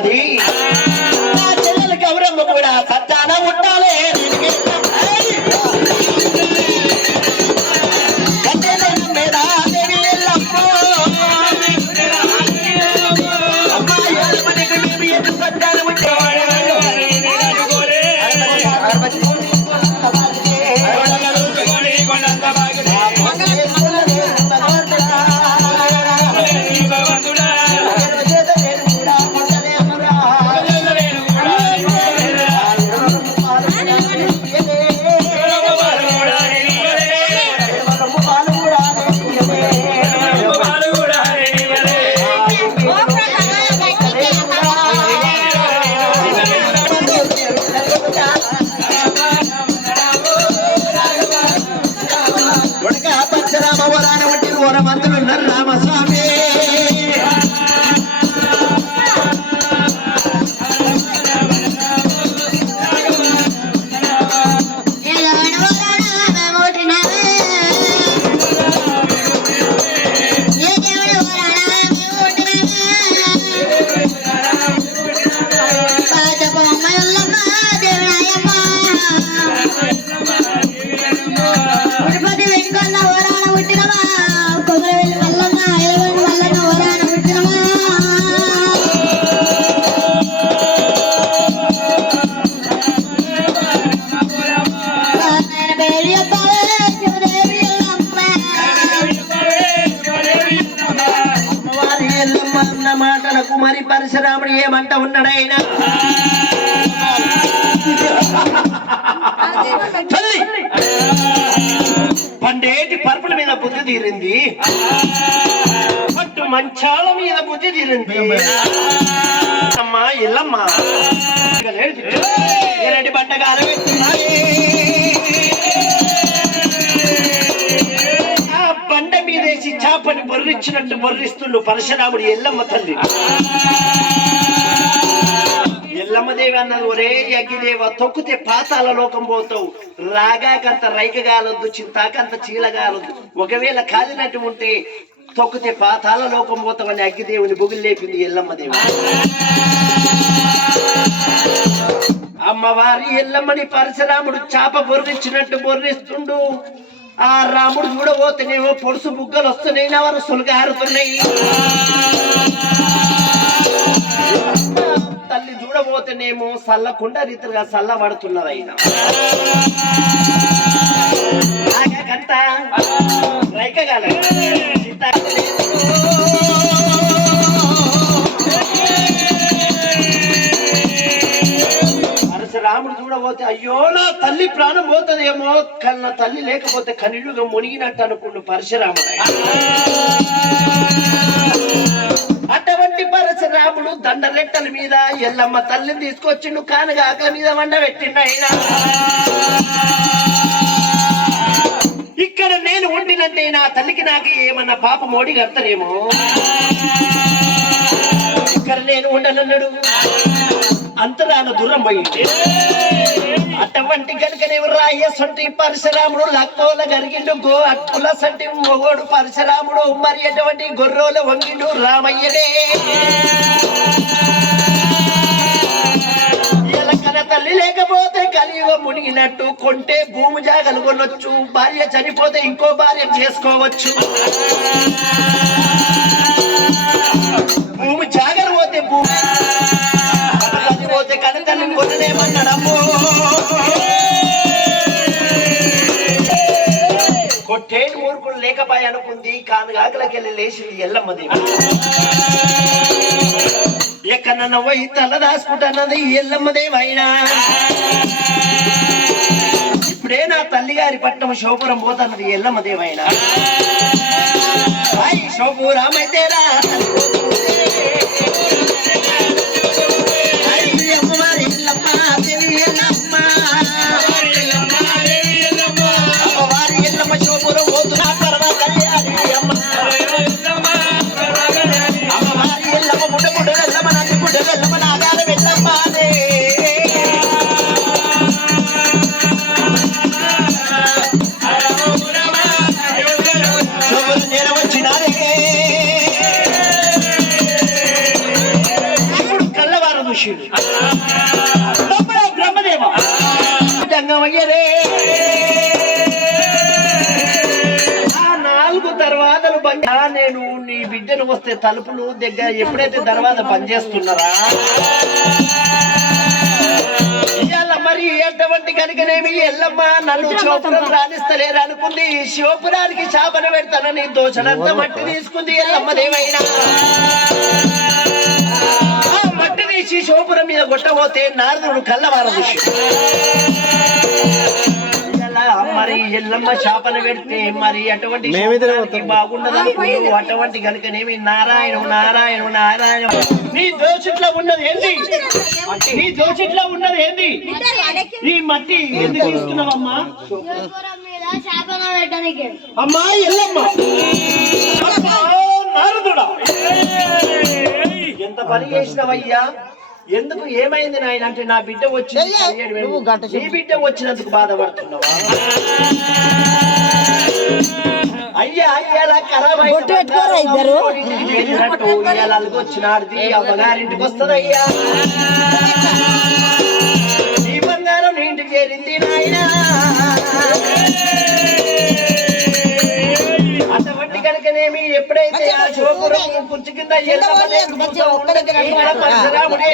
ఉన్నది కుమారి పరశురాముడు ఏమంట ఉన్నాడైనా పండేటి పరుపుల మీద బుద్ధి తీరింది. పట్టు మంచాల మీద బుద్ధి తీరింది. అమ్మా ఇల్లమ్మా. లేడు బండగా ఎల్లమ్మని బొర్రిచ్చినట్టు బొర్రిస్తుండు పరశురాముడు ఎల్లమ్మ తల్లి. ఎల్లమ్మదేవి అన్నది ఒరే అగ్గిదేవ తొక్కితే పాతాల లోకం పోతావు. రాగాకంత రైకగాలొద్దు చింతాకంత చీలగాలొద్దు. ఒకవేళ కాలినట్టు ఉంటే తొక్కితే పాతాల లోకం పోతామని అగ్గిదేవుని బుగులు లేపింది ఎల్లమ్మదేవి అమ్మవారి ఎల్లమ్మని పరశురాముడు చాప బొర్రిచ్చినట్టు బొర్రిస్తుండు. ఆ రాముడు చూడబోతేనేమో పొడుసు బుగ్గలు వస్తున్నాయి నవరు సొలగారుతున్నాయి తల్లి చూడబోతేనేమో సల్లకుండ రీతిగా సల్ల పడుతున్నది అయినా. రైకగాల రాముడు చూడబోతే అయ్యో నా తల్లి ప్రాణం పోతుందేమో కన్న తల్లి లేకపోతే కనిలుగా మునిగినట్టు అనుకుండు పరశురాముడు అటువంటి పరశురాముడు దండరెట్టల మీద ఎల్లమ్మ తల్లిని తీసుకొచ్చిండు కానగాక మీద వండ పెట్టిండు ఆయన. ఇక్కడ నేను ఉండినంటే నా తల్లికి నాకు ఏమన్నా పాప మోడి కడతనేమో ఇక్కడ నేను ఉండనన్నాడు. అంతరాన దూరం పోయింది. అటువంటి రాయ సొంటి పరశురాముడు లక్కోల గరిగిండు గో అక్కుల సంటి మొగోడు పరశురాముడు మరి అటువంటి గొర్రోల వంగిండు రామయ్యనే. తల్లి లేకపోతే కలియుగ మునిగినట్టు కొంటే భూమి జాగలు కొనొచ్చు భార్య చనిపోతే ఇంకో భార్య చేసుకోవచ్చు. భూమి జాగలు పోతే భూమి పోతే కను తల్లిని కొనలేమన్నాడమ్మో. కొట్టేటి మూర్ఖులు లేకపాయ అనుకుంది కానుగాకలకెళ్ళి లేచింది ఎల్లమ్మదేవి ఎక్కడన్నా పోయి తల దాసుకుంటున్నది ఎల్లమ్మదేవైనా ఇప్పుడే నా తల్లి గారి పట్టణం శోపురం పోతున్నది ఎల్లమ్మదేవైనా హాయ్ శోపురామైతేరా తమ్ముడా బ్రహ్మదేవ. నాలుగు నేను నీ బిడ్డను వస్తే తలుపులు దగ్గర ఎప్పుడైతే దర్వాజ పనిచేస్తున్నారా ఇవాళ మరి ఎటువంటి కనుకనేమి ఎల్లమ్మ నన్ను శివపురం రాణిస్తలేరు అనుకుంది. శివపురానికి శాపన పెడతానని దోషడంతా మట్టి తీసుకుంది ఎల్లమ్మ దేవైనా ఆ మట్టి తీసి శివపురం మీద కొట్టబోతే నారదుడు కళ్ళవార ఋషి ఇలా మరి ఎల్లమ్మ శాపన పెడితే మరి అటువంటి బాగుండదు అటువంటి కనుకనేమి నారాయణ నారాయణ నారాయణ. నీ దోషిట్లో ఉన్నది ఏంటి నీ దోషిట్లో ఉన్నది ఏంటి ఈ మట్టి ఎందుకు తీసుకున్నావమ్మా? అమ్మా ఎల్లమ్మ. నారదుడా. ఎంత పని చేసినవయ్యా? ఎందుకు ఏమైంది నాయన అంటే నా బిడ్డ వచ్చింది. నీ బిడ్డ వచ్చినందుకు బాధపడుతున్నావా? అయ్యా అయ్యాల ఖరాబ్ వచ్చినాడిది అమ్మగారింటికి వస్తుంది అయ్యా నీ బంగారం నీ ఇంటికి చేరింది నాయనా. కనుకనేమి ఎప్పుడైతే ఆ శివపురం కుర్చీ కింద పరశురాముడే.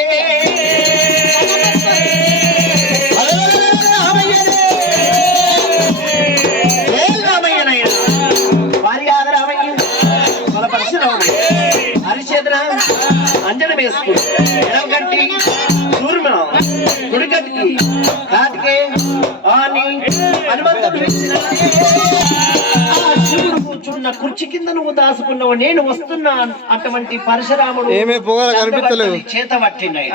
ఏ రామయ్యనయ్య? వారి ఆద రామయ్య. కూర్చున్న కుర్చీ కింద నువ్వు దాసుకున్నావు నేను వస్తున్నా అటువంటి పరశురాముడు ఏమీ పొగలు కనిపించలేవు. చేత పట్టినాయి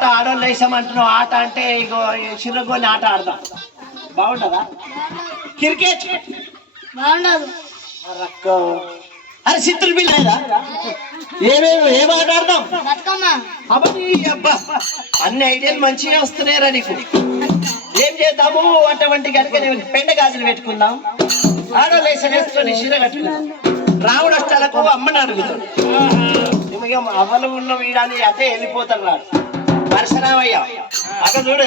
ఆట ఆడోళ్ళు వేసామంటున్నావు ఆట అంటే ఇగో చిన్నగోని ఆట ఆడదాం. బాగుంటుందా క్రికెట్. బాగుండదు. అరే చిత్తులు బిల్లేదా ఏమేమి ఏం ఆట ఆడదాం? అబ్బా. అన్ని ఐడియాలు మంచిగా వస్తున్నాయిరా నీకు. ఏం చేద్దాము? అటువంటి కనుక పెండ గాజులు పెట్టుకుందాం. ఆడోళ్ళు వేసిన చీర కట్టుకుందాం. రావుడు అష్టాలకు అమ్మని అడుగుతాడు ఇక అవ్వలు ఉన్న వీడాని అదే వెళ్ళిపోతారు రాడు పరశురామయ్య అక్కడ చూడు.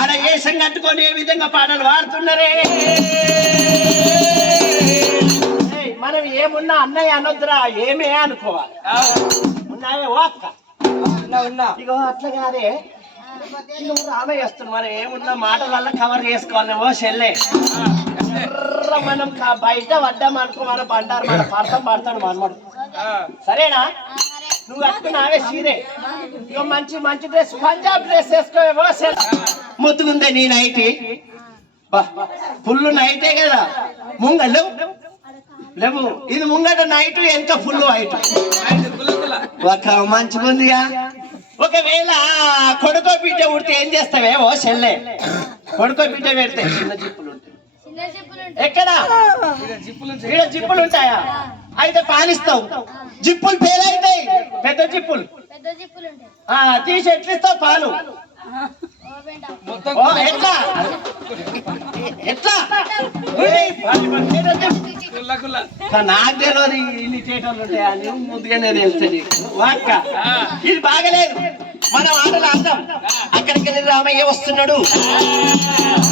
ఆడ వేషం కట్టుకొని ఏ విధంగా పాటలు పాడుతున్నారే? మనం ఏమున్నా అన్నయ్య అనొద్దురా ఏమే అనుకోవాలి. ఉన్నావే ఓ అక్క. ఇగో అట్లా కాదే. రామయ్య వస్తుంది మరి ఏమున్నా మాటల వల్ల కవర్ చేసుకోవాలి. ఓ చెల్లె. మనం బయట పడ్డాం అనుకో మన బండారు మన పడతాం పడతాడు మనమడు. సరేనా? నువ్వు కట్టుకున్నావే సీరే. మంచి మంచి డ్రెస్ పంజాబ్ డ్రెస్ వేసుకోవే ఓ చెల్లె ముద్దుగుందే నీ నైటీ? ఫుల్ నైటే కదా. ముంగ లేవు? లేవు. ఇది ముంగట నైట్ ఎంత ఫుల్ వైట్. ఒక మంచిగా ఉందిగా ఒకవేళ కొడుకో బిడ్డ ఉడితే ఏం చేస్తావే? ఓ చెల్లె. కొడుకో బిడ్డ పెడితే చిన్న జిప్పులు ఉంటాయి. ఎక్కడ? జిప్పులు ఉంటాయా? అయితే పాలిస్తావు. జిప్పులు పేలైతాయి పెద్ద జిప్పులు. తీసి ఎట్లిస్తావు? పాలు. ఎట్లా? ఎట్లా? నాకు తెలియదు ఇన్ని థియేటర్లు ఉంటాయా అని ముందుగానే తెలుస్తుంది వాక్క? ఇది బాగలేదు. మనం ఆటలు ఆడదాం అక్కడికి రామయ్య వస్తున్నాడు.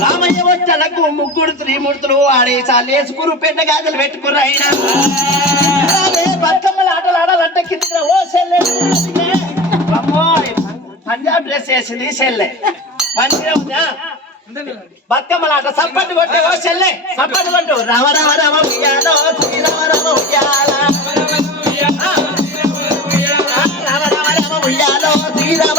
రామయ్య వచ్చాలకు ముగ్గురు త్రిమూర్తులు ఆడే చాలు. వేసుకురు పెద్ద గాజులు పెట్టుకురు ఆయన. బతుకమ్మల ఆటలు ఆడాలంటే కింద ఓ సెల్లె. పంజాబ్ డ్రెస్ వేసింది సెల్లె. మంచిగా ఉందా? బతుకమ్మలాట సప్పటి కొట్టే ఓ చెల్లె సప్పటి కొట్టు. రామ రామ రామ ఉయ్యాలో రామ రామ ఉయ్యాల. ఆ. రామ రామ రామ ఉయ్యాలో శ్రీరామ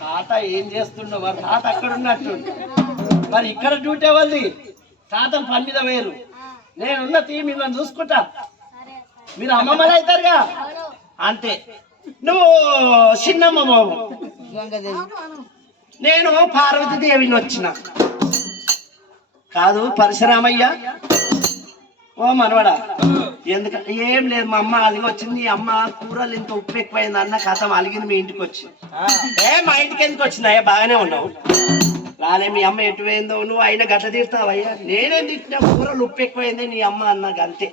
తాత ఏం చేస్తుండో మరి తాత అక్కడ ఉన్నట్టు మరి ఇక్కడ డ్యూటీ వాళ్ళది తాత పని మీద వేరు. నేనున్న తీ మిమ్మల్ని చూసుకుంటా. మీరు అమ్మమ్మలు అవుతారుగా? అంతే. నువ్వు చిన్నమ్మ బాబు. నేను పార్వతీదేవిని వచ్చిన. కాదు పరశురామయ్య. ఓ మనవడా. ఎందుకంటే ఏం లేదు మా అమ్మ అలిగి వచ్చింది. అమ్మ కూరలు ఇంత ఉప్పు ఎక్కువైంది అన్న కథం అలిగింది మీ ఇంటికి వచ్చి. ఏ మా ఇంటికి ఎందుకు వచ్చినాయా బాగానే ఉన్నావు. రాలే మీ అమ్మ ఎటు పోయిందో నువ్వు అయినా గట్ల తీరుతావయ్యా నేనేం తిట్టినా కూరలు ఉప్పు ఎక్కువైంది నీ అమ్మ అన్నది అంతే.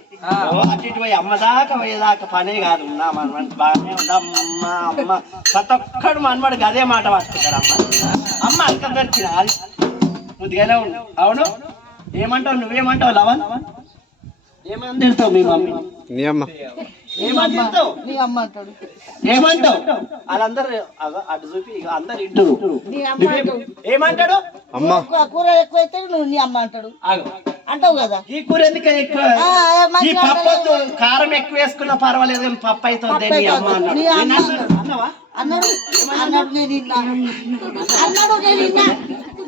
అటు ఇటు పోయి అమ్మ దాకా పోయేదాకా పనే కాదు. నా మనవడు బాగానే ఉంది? అమ్మ అమ్మ. ప్రతి ఒక్కడు మనవాడికి అదే మాట పట్టుకుంటాడు అమ్మ. అమ్మ అక్క దొరికిన అది. ముద్దుగానే ఉన్నావు అవును? ఏమంటావు? నువ్వేమంటావు లవన్? ఏమని తిడతావు మీ మమ్మీ? నీ అమ్మ. ఏమని తిడతావు నీ అమ్మ అంటాడు. ఏమంటావు? వాళ్ళందరూ అగో అటు చూపి అందరు ఇంటురు నీ అమ్మ ఏమంటాడు? అమ్మ. ఎక్కువ కూర ఎక్కువైతే నువ్వు నీ అమ్మ అంటాడు. ఆగు. అంటావు కదా? ఈ కూర ఎందుకు ఎక్కువ? ఆ, ఆ, ఈ మంచిగా పప్పు ఉండలేదు. వద్దు, కారం ఎక్కువ వేసుకున్నా పర్వాలేదు కానీ పప్పు నీ అమ్మ అన్నాడు నీ అమ్మ నేను అన్నాను, అన్నావా? అన్నాడు. అన్నాడు నేను ఇన్నా అన్నాడు నేను ఇన్నా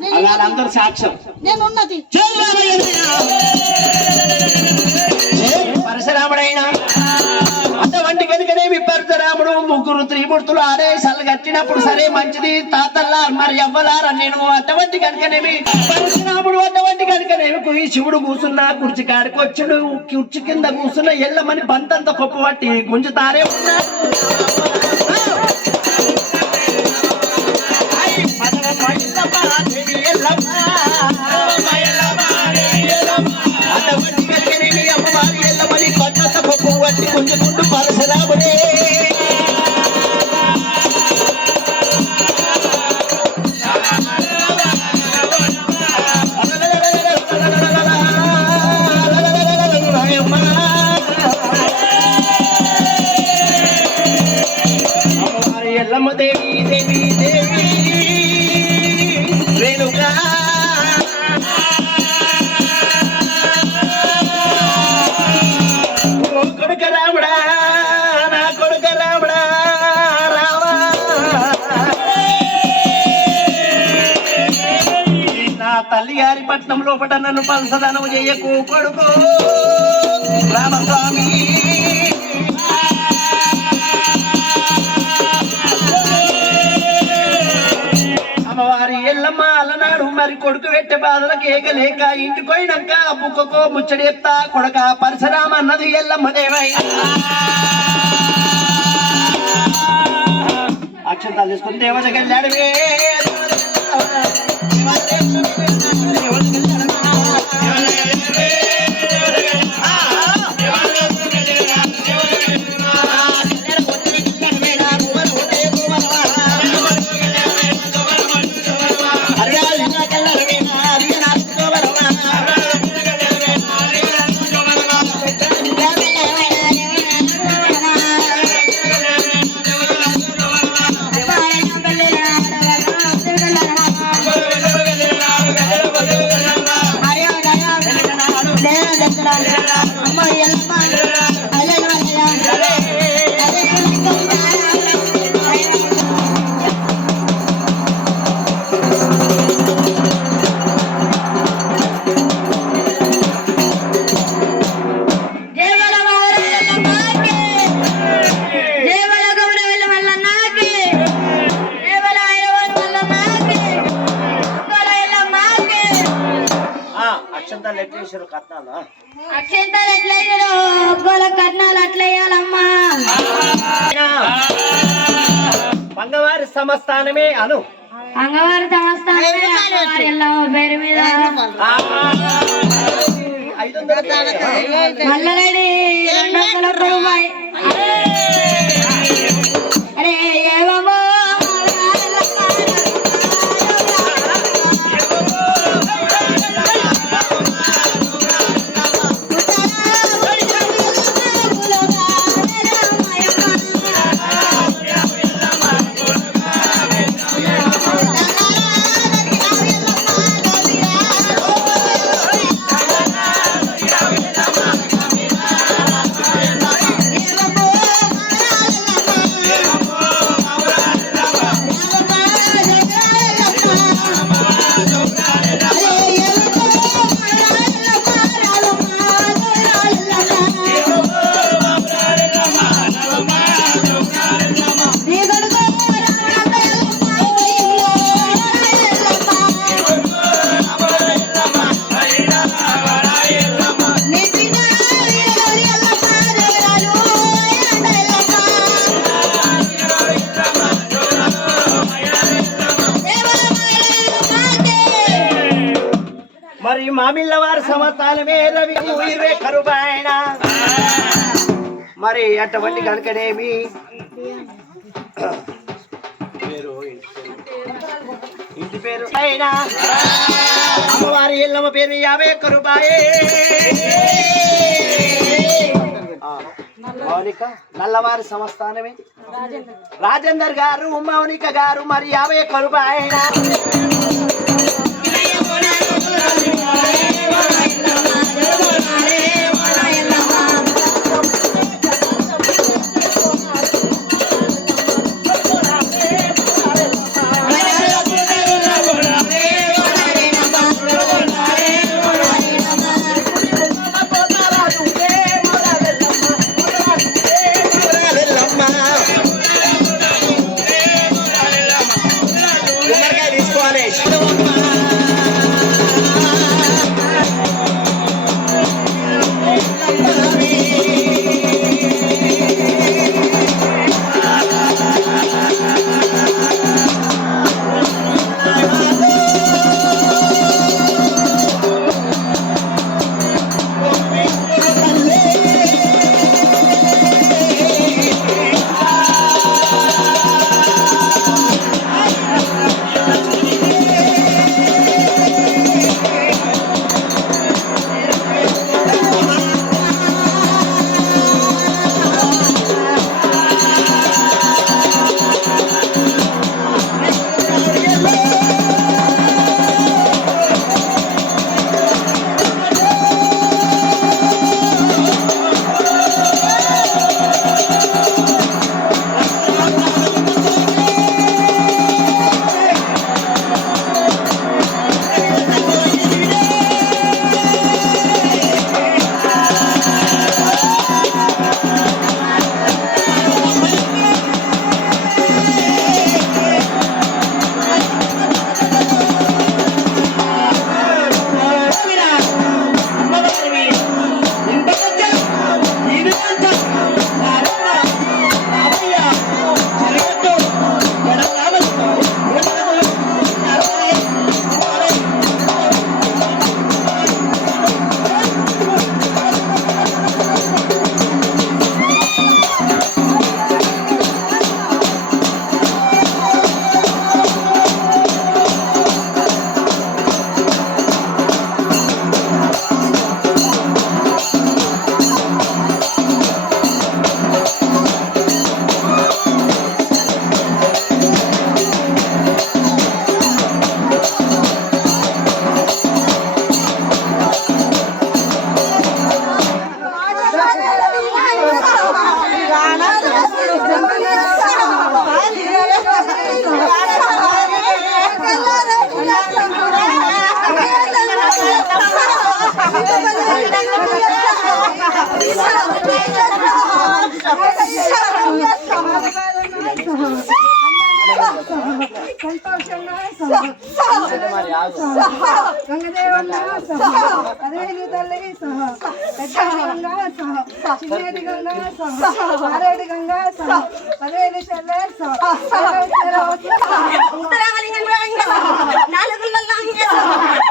నేను అలా వాళ్ళందరూ సాక్ష్యం. నేను ఉన్నది. పరశురాముడైన అటువంటి కనుకనే మీ పరశురాముడు ముగ్గురు త్రిమూర్తులు ఆదేశాలు కట్టినప్పుడు సరే మంచిది. తాతల్ల మరి ఎవ్వలారా నేను? అటువంటి కనుకనేమి పరశురాముడు అటువంటి కనుకనేమి ఈ శివుడు కూర్చున్న కుర్చీ కాడికి వచ్చిడు. కుర్చీ కింద కూర్చున్న ఎల్లమని బంతంత కొప్ప గుంజుతారే ఉన్నారు கொஞ்சம் లోపల చేయకు కొడుకు. రామస్వామి. అమ్మవారి ఎల్లమ్మ అలనాడు మరి కొడుకు పెట్టే బాధలకు కేకలేక ఇంటికి పోయినాక బుక్కకో ముచ్చడేప్తా కొడక పరశురామ అన్నది ఎల్లమ్మ దేవయ్య అక్షంతాలు తీసుకుని దేవతకి వెళ్ళాడువే Gracias. आलो సమతాలమే రవి ఇరవై కరుబాయన. మరి అటువంటి కనుకనేమి పేరు ఇంటి పేరు. అయినా. అమ్మవారి ఇల్లమ్మ పేరు యాభై ఒక్క రూపాయే మౌనిక నల్లవారి సంస్థానమే రాజేందర్ గారు మౌనిక గారు మరి యాభై ఒక్క రూపాయన గంగదేవన్నాయ సహ అదేని తల్లి సహ గంగా సహ చిన్నేది గంగా సహ ఆరేడి గంగా సహ అదేని చెల్లె సహ ఉత్తరావళి గంగా నాలుగులలో అంగే సహ